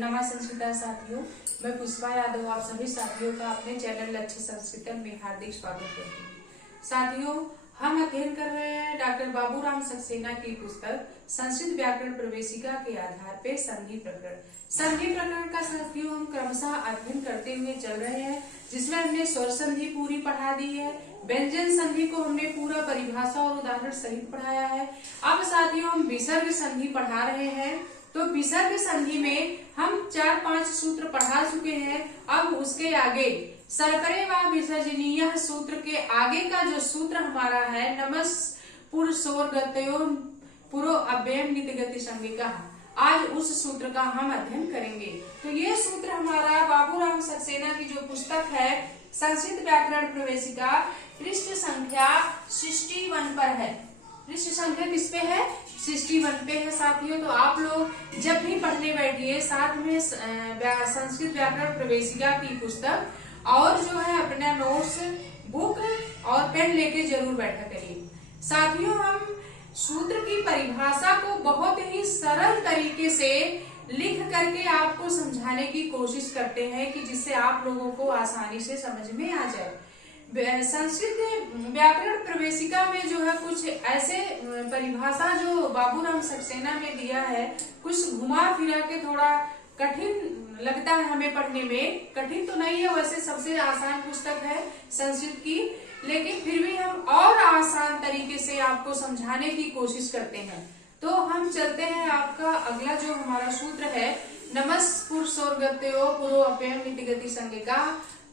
नमः संस्कृत साथियों, मैं पुष्पा यादव आप सभी साथियों का अपने चैनल लक्ष्य संस्कृत में हार्दिक स्वागत करती हूँ। साथियों, हम अध्ययन कर रहे हैं डॉक्टर बाबूराम सक्सेना की पुस्तक संस्कृत व्याकरण प्रवेशिका के आधार पे संधि प्रकरण का साथियों हम क्रमशः अध्ययन करते हुए चल रहे हैं, जिसमें हमने स्वर संधि पूरी पढ़ा दी है। व्यंजन संधि को हमने पूरा परिभाषा और उदाहरण सहित पढ़ाया है। अब साथियों हम विसर्ग संधि पढ़ा रहे हैं। तो विसर्ग संधि में हम 4-5 सूत्र पढ़ा चुके हैं। अब उसके आगे सर्करे व विसर्जनीय सूत्र के आगे का जो सूत्र हमारा है नमस् पुरुषोर्गतयो पुरो अव्ययम नित्यगति संज्ञा, आज उस सूत्र का हम अध्ययन करेंगे। तो ये सूत्र हमारा बाबूराम सक्सेना की जो पुस्तक है संस्कृत व्याकरण प्रवेशिका पृष्ठ संख्या 61 पर है। पृष्ठ संख्या किस पे है? 61 पे है साथियों। तो आप लोग जब भी पढ़ने बैठिए साथ में संस्कृत व्याकरण प्रवेशिका की पुस्तक और जो है अपना नोट्स बुक और पेन लेके जरूर बैठा करिए। साथियों, हम सूत्र की परिभाषा को बहुत ही सरल तरीके से लिख करके आपको समझाने की कोशिश करते हैं कि जिससे आप लोगों को आसानी से समझ में आ जाए। संस्कृत व्याकरण प्रवेशिका में जो है कुछ ऐसे परिभाषा जो बाबूराम सक्सेना ने दिया है, कुछ घुमा फिरा के थोड़ा कठिन लगता है हमें पढ़ने में। कठिन तो नहीं है, वैसे सबसे आसान पुस्तक है संस्कृत की, लेकिन फिर भी हम और आसान तरीके से आपको समझाने की कोशिश करते हैं। तो हम चलते हैं, आपका अगला जो हमारा सूत्र है नमस् पुरुषोर्गतयो पुरो अव्ययम नित्यगति संज्ञा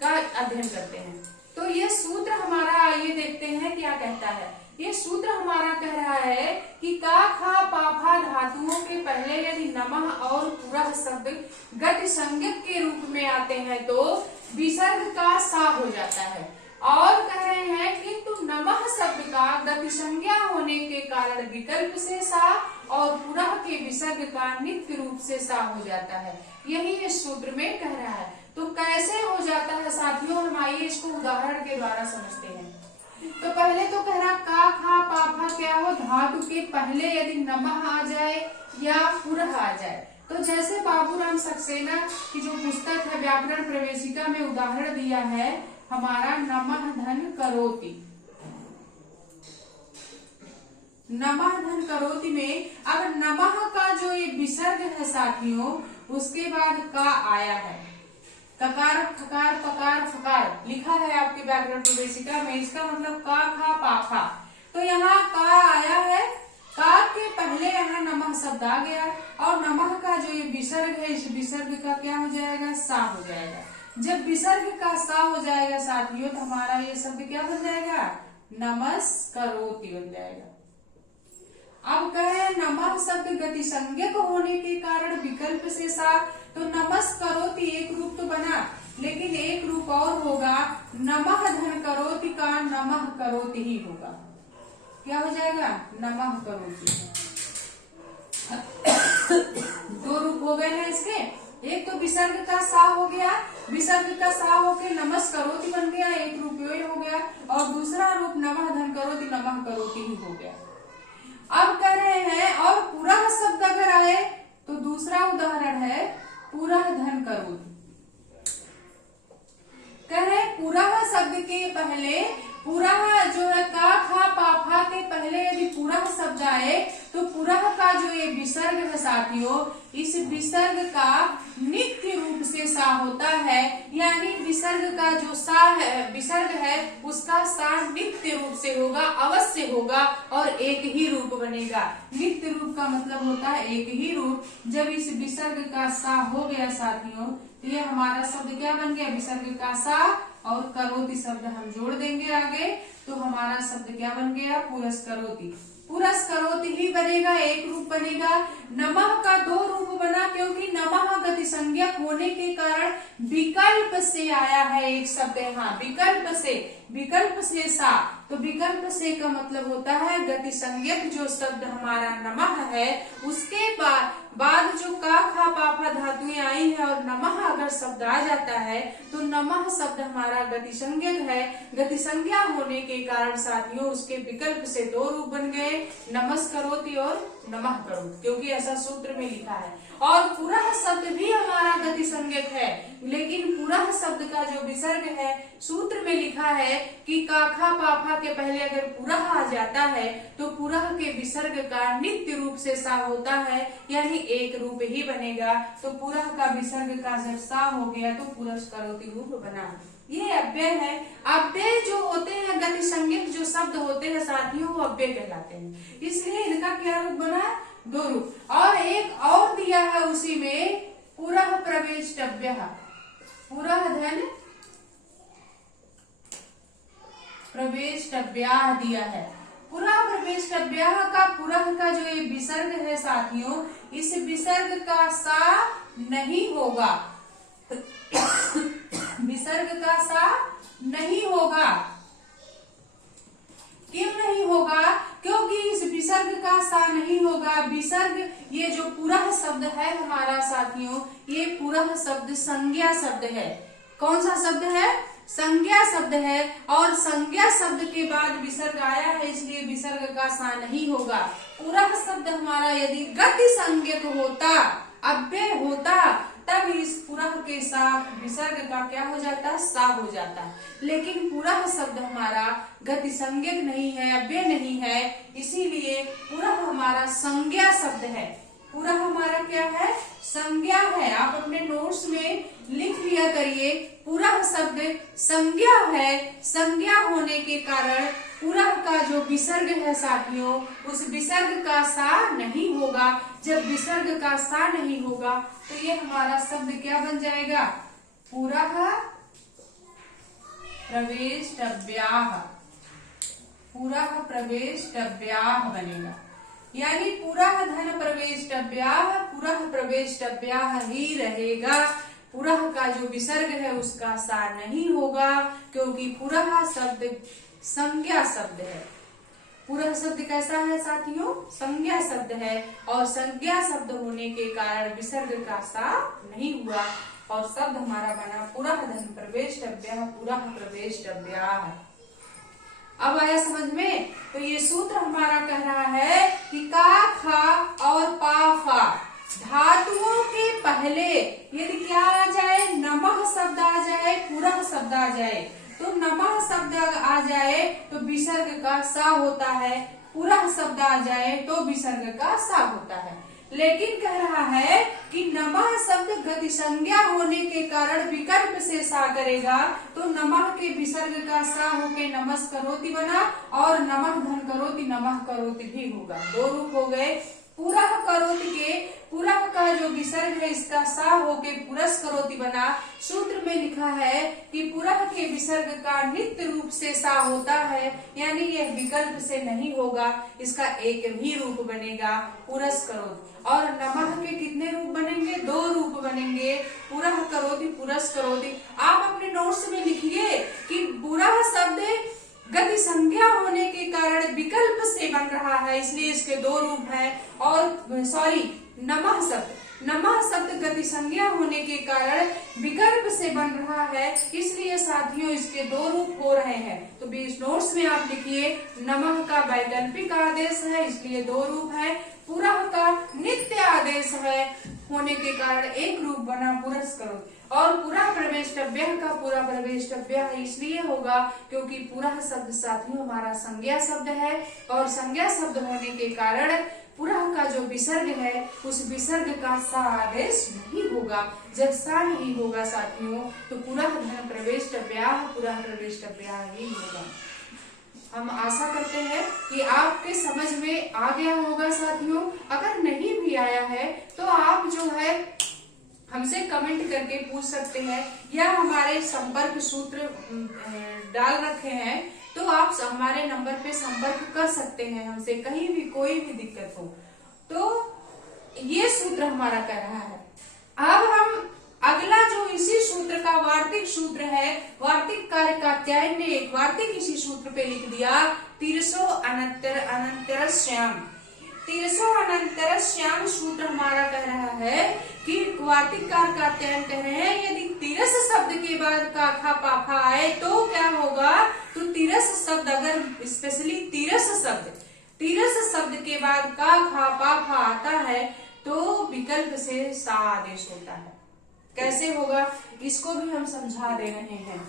का अध्ययन करते हैं। तो ये सूत्र हमारा आइए देखते हैं क्या कहता है। ये सूत्र हमारा कह रहा है कि का खा पाफा धातुओं के पहले यदि नमः और पुरः शब्द गति संज्ञक के रूप में आते हैं तो विसर्ग का सा हो जाता है। और कह रहे हैं किंतु नमः शब्द का गति संज्ञा होने के कारण विकल्प से सा और पुरः के विसर्ग का नित्य रूप से सा हो जाता है। यही इस सूत्र में कह रहा है। तो कैसे हो जाता है साथियों, हम आइए इसको उदाहरण के द्वारा समझते हैं। तो पहले तो कह रहा का खा पाफा क्या हो, धातु के पहले यदि नमः आ जाए या पुरः आ जाए। तो जैसे बाबूराम सक्सेना की जो पुस्तक है व्याकरण प्रवेशिका में उदाहरण दिया है हमारा नमः धन करोति। नमः धन करोति में अब नमः का जो ये विसर्ग है साथियों, उसके बाद का आया है। ककार खकार पकार फकार लिखा है आपके व्याकरण प्रवेशिका में, इसका मतलब का खा पाफा। तो यहाँ का आया है, का के पहले यहाँ नमः शब्द आ गया और नमः का जो ये विसर्ग है इस विसर्ग का क्या हो जाएगा, सा हो जाएगा। जब विसर्ग का सा हो जाएगा साथियों तो हमारा ये शब्द क्या बन जाएगा, नमस्करोति बन जाएगा। अब कहे नमः शब्द गति संज्ञक होने के कारण विकल्प से सा, तो नमस्करोति एक रूप तो बना, लेकिन एक रूप और होगा नमः धन करोति का नमः करोति ही होगा। क्या हो जाएगा, नमः करोति। दो रूप हो गए हैं इसके, एक तो विसर्ग का सा हो गया, विसर्ग का सा होके नमस्करोति बन गया, एक रूप ये हो गया, और दूसरा रूप नमः धन करोति नमः करोति ही हो गया। अब कह रहे हैं और पुरः शब्द अगर आए तो दूसरा उदाहरण है पुरः धन करोति। कह रहे पुरः शब्द के पहले पुरः जो है का खा पाफा के पहले यदि पुरः शब्द आए तो पुरः का जो ये विसर्ग है साथियों, इस विसर्ग का नित्य रूप से सा होता है। यानी विसर्ग का जो सा है, विसर्ग है उसका सा नित्य रूप से होगा, अवश्य होगा और एक ही रूप बनेगा। नित्य रूप का मतलब होता है एक ही रूप। जब इस विसर्ग का सा हो गया साथियों तो ये हमारा शब्द क्या बन गया, विसर्ग का सा और करोति शब्द हम जोड़ देंगे आगे, तो हमारा शब्द क्या बन गया, पुरस्करोति। पुरस्करोति ही बनेगा, एक रूप बनेगा। नमः का दो रूप बना क्योंकि नमः गति संज्ञक होने के कारण विकल्प से आया है एक शब्द। हाँ, विकल्प से सा, तो विकल्प से का मतलब होता है गति संज्ञक जो शब्द हमारा नमः है उसके बाद जो का खा पाफा धातुएं आई है और नमः अगर शब्द आ जाता है तो नमः शब्द हमारा गति संज्ञक है। गति संज्ञा होने के कारण साथियों उसके विकल्प से दो रूप बन गए, नमस्करोति और नमः करोति, क्योंकि ऐसा सूत्र में लिखा है। और पुरः शब्द भी हमारा लेकिन पुरः शब्द का जो विसर्ग है सूत्र में लिखा है कि काखा पाफा के पहले अगर पुरः आ जाता है तो पुरः के विसर्ग का नित्य रूप से सा होता है, यानी एक रूप ही बनेगा। तो पुरः का विसर्ग का जब सा हो गया तो पुरस्करोति रूप बना। ये अव्यय है। अव्यय जो होते हैं गति संज्ञक जो शब्द होते हैं साथियों वो अव्यय कहलाते हैं, इसलिए इनका क्या रूप बना, दो रूप। और एक और दिया है उसी में पुरः प्रवेष्टव्यः, पुरः धन प्रवेष्टव्यः दिया है। पुरः प्रवेष्टव्यः का पुरः का जो ये विसर्ग है साथियों, इस विसर्ग का सा नहीं होगा, विसर्ग का सा नहीं होगा। क्यों नहीं होगा? क्योंकि इस विसर्ग का सा नहीं होगा। विसर्ग ये जो पुरः शब्द है हमारा साथियों, ये पुरः शब्द संज्ञा शब्द है। कौन सा शब्द है? संज्ञा शब्द है। और संज्ञा शब्द के बाद विसर्ग आया है, इसलिए विसर्ग का सा नहीं होगा। पुरः शब्द हमारा यदि गति संज्ञक होता, अव्यय होता, तब इस पुरः के साथ विसर्ग का क्या हो जाता, सा हो जाता। लेकिन पुरः शब्द हमारा गति संज्ञक नहीं है, अव्यय नहीं है, इसीलिए पुरः हमारा संज्ञा शब्द है। पुरः हमारा क्या है? संज्ञा है। आप अपने नोट्स में लिख लिया करिए, पुरः शब्द संज्ञा है। संज्ञा होने के कारण पुरः का जो विसर्ग है साथियों, उस विसर्ग का सा नहीं होगा। जब विसर्ग का सा नहीं होगा तो ये हमारा शब्द क्या बन जाएगा? पुरः प्रवेष्टव्यः, पुरः प्रवेष्टव्यः बनेगा। यानी पुरः धन प्रवेष्टव्यः, पुरः प्रवेष्टव्यः ही रहेगा। पुरः का जो विसर्ग है उसका सा नहीं होगा, क्योंकि पुरः शब्द संज्ञा शब्द है। पुरः शब्द कैसा है साथियों? संज्ञा शब्द है। और संज्ञा शब्द होने के कारण विसर्ग का सा नहीं हुआ और शब्द हमारा बना पुरः धन प्रवेष्टव्यः, पुरः प्रवेष्टव्यः। अब आया समझ में? तो ये सूत्र हमारा कह रहा है कि का, खा और पा, फा धातुओं के पहले यदि क्या आ जाए, नमः शब्द आ जाए, पुरः शब्द आ जाए, तो नमः शब्द आ जाए तो विसर्ग का सा होता है, पुरः शब्द आ जाए तो विसर्ग का सा होता है। लेकिन कह रहा है कि नमः शब्द गति संज्ञा होने के कारण विकल्प से सा करेगा, तो नमः के विसर्ग का सा होके नमस्करोति बना और नमः धन करोति नमः करोति भी होगा। दो रूप हो गए। पुरः करोति के पुरः का जो विसर्ग है इसका सा होके पुरस्करोति बना। सूत्र में लिखा है कि पुरः के विसर्ग का नित्य रूप से सा होता है, यानी यह विकल्प से नहीं होगा, इसका एक भी रूप बनेगा, पुरस्करोति। और नमः के कितने रूप बनेंगे? दो रूप बनेंगे, पुरः करोति पुरस्करोति। आप अपने नोट्स में लिखिए कि पुरः शब्द गति संज्ञा होने के कारण विकल्प से बन रहा है, इसलिए इसके दो रूप हैं। और नमः शब्द गति संज्ञा होने के कारण विकल्प से बन रहा है, इसलिए साथियों इसके दो रूप हो रहे हैं। तो बीच नोट्स में आप लिखिए नमः का वैकल्पिक आदेश है, इसलिए दो रूप है। पुरः का नित्य आदेश है होने के कारण एक रूप बना, पुरस्करोति। और पुरः प्रवेष्टव्यः का पुरः प्रवेष्टव्यः इसलिए होगा क्योंकि पुरः शब्द साथियों हमारा संज्ञा शब्द है, और संज्ञा शब्द होने के कारण पुरः का जो विसर्ग है उस विसर्ग का सा आदेश नहीं होगा। जब सा नहीं होगा साथियों तो पुरः धन प्रवेष्टव्यः, पुरः प्रवेष्टव्यः ही होगा। हम आशा करते हैं कि आपके समझ में आ गया होगा साथियों। अगर नहीं भी आया है तो आप जो है हमसे कमेंट करके पूछ सकते हैं, या हमारे संपर्क सूत्र डाल रखे हैं तो आप हमारे नंबर पे संपर्क कर सकते हैं हमसे, कहीं भी कोई भी दिक्कत हो। तो ये सूत्र हमारा कह रहा है। अब हम अगला जो इसी सूत्र का वार्तिक सूत्र है, वार्तिक कार्य कात्यायन ने एक वार्तिक इसी सूत्र पे लिख दिया, तीरसो अनंतरस्याम। तीरसो अनंतरस्याम सूत्र हमारा कह रहा है कि वार्तिक कार्य कात्यायन कह रहे हैं यदि तीरस शब्द के बाद का खा पाफा आए तो क्या होगा, तो तीरस शब्द अगर स्पेशली तीरस शब्द के बाद का खा पाफा आता है तो विकल्प से सा आदेश होता है। कैसे होगा इसको भी हम समझा दे रहे हैं।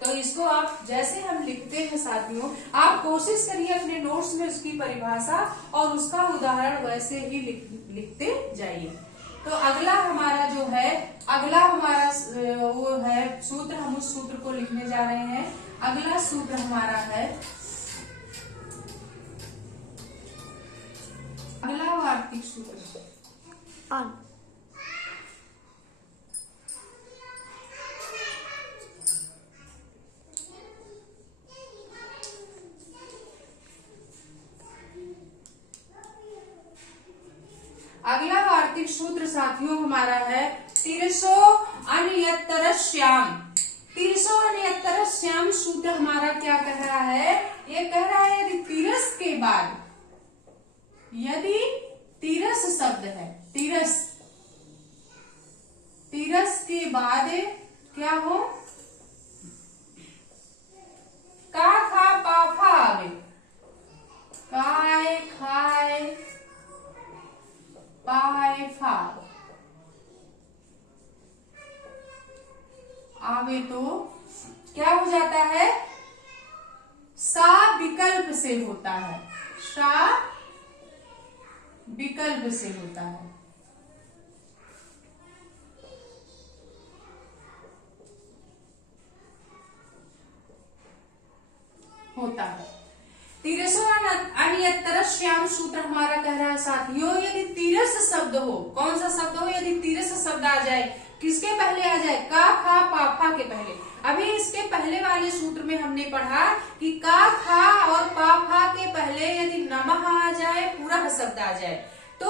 तो इसको आप जैसे हम लिखते हैं साथियों, आप कोशिश करिए अपने नोट्स में उसकी परिभाषा और उसका उदाहरण वैसे ही लिखते जाइए। तो अगला हमारा जो है, अगला हमारा वो है सूत्र, हम उस सूत्र को लिखने जा रहे हैं। अगला सूत्र हमारा है, अगला वार्तिक सूत्र अगला वार्तिक सूत्र साथियों हमारा है तिरसो अन्यतरस्याम। तिरसो अन्यतरस्याम सूत्र हमारा क्या कह रहा है, ये कह रहा है यदि तिरस के बाद, यदि तिरस शब्द है, तिरस, तिरस के बाद क्या हो, का खा पा फा आवे, काय खाए पाए फा आवे तो क्या हो जाता है, सा विकल्प से होता है, सा विकल्प से होता है। तिरसो अन्यतरस्याम सूत्र हमारा कह रहा है साथियों, यदि तिरस शब्द हो, कौन सा शब्द हो, यदि तिरस शब्द आ जाए, किसके पहले आ जाए, का खा पा फा के पहले। अभी इसके पहले वाले सूत्र में हमने पढ़ा कि का खा और पा फा के पहले यदि नमः आ जाए, पूरा शब्द आ जाए, तो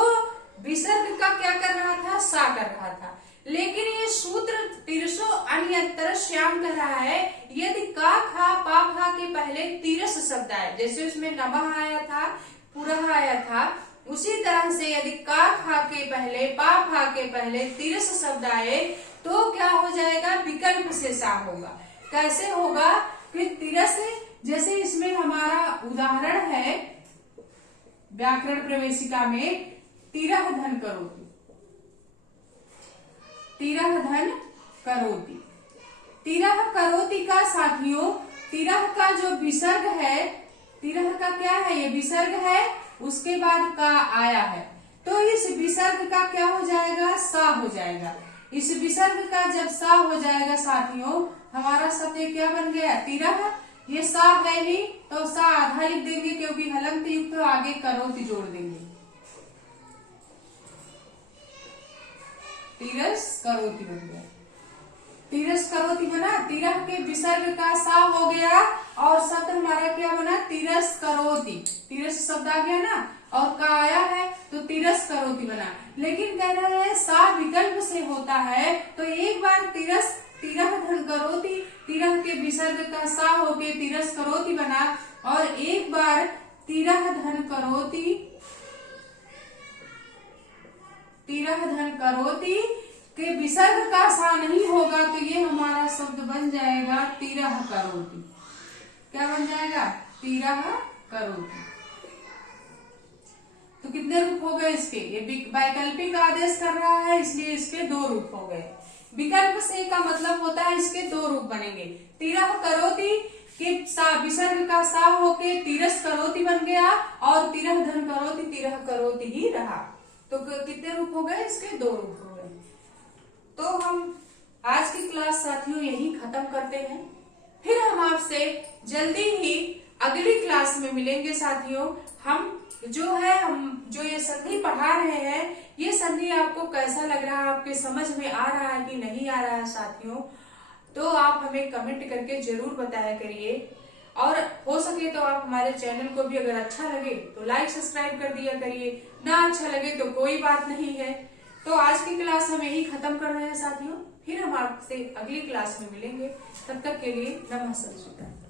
विसर्ग का क्या कर रहा था, सा कर रहा था। लेकिन ये सूत्र तिरसो अन्यतरस्याम कह रहा है, यदि का खा पा फा के पहले तिरस शब्द आए, जैसे उसमें नमः आया था, पूरा आया था, उसी तरह से यदि का खा के पहले, पा फा के पहले तिरस शब्द आए तो क्या हो जाएगा, विकल्प से सा होगा। कैसे होगा, फिर तिरस, जैसे इसमें हमारा उदाहरण है व्याकरण प्रवेशिका में, तिरह धन करोति, तिरह धन करोति। तिरह करोति का साथियों, तिरह का जो विसर्ग है, तिरह का क्या है, ये विसर्ग है, उसके बाद का आया है, तो इस विसर्ग का क्या हो जाएगा, सा हो जाएगा। इस विसर्ग का जब सा हो जाएगा साथियों, हमारा शब्द क्या बन गया, तिरह। ये सा है ही तो सा आधा लिख देंगे, क्योंकि हलंत युक्त तो आगे करोति जोड़ देंगे, तिरस करोति बन गया। तिरस करोति बना, तिरह के विसर्ग का सा हो गया और शब्द हमारा क्या बना, तिरस करोति। तिरस शब्द आ गया ना, और का आया है तो तिरस करोति बना। लेकिन कह रहे हैं सा विकल्प से होता है, तो एक बार तिरस, तिरह धन करोति, तिरह के विसर्ग का सा होके तिरस करोति बना, और एक बार तिरह धन करोति, तिरह धन करोति के विसर्ग का सा नहीं होगा, तो ये हमारा शब्द बन जाएगा तिरह करोति। क्या बन जाएगा, तिरह करोति। तो कितने रूप हो गए इसके, ये वैकल्पिक आदेश कर रहा है, इसलिए इसके दो रूप हो गए। विकल्प से का मतलब होता है इसके दो रूप बनेंगे। तिरह करोति के सा विसर्ग का सा होके तिरस करोति बन गया, और तिरह धन करोति तिरह करोति ही रहा। तो कितने रूप हो गए, इसके दो रूप हो गए। तो हम आज की क्लास साथियों यही खत्म करते हैं, फिर हम आपसे जल्दी ही अगली क्लास में मिलेंगे साथियों। हम जो ये संधि पढ़ा रहे हैं, ये संधि आपको कैसा लग रहा है, आपके समझ में आ रहा है कि नहीं आ रहा है साथियों, तो आप हमें कमेंट करके जरूर बताया करिए। और हो सके तो आप हमारे चैनल को भी अगर अच्छा लगे तो लाइक सब्सक्राइब कर दिया करिए, ना अच्छा लगे तो कोई बात नहीं है। तो आज की क्लास हम यही खत्म कर रहे हैं साथियों, फिर हम आपसे अगली क्लास में मिलेंगे। तब तक के लिए नमः।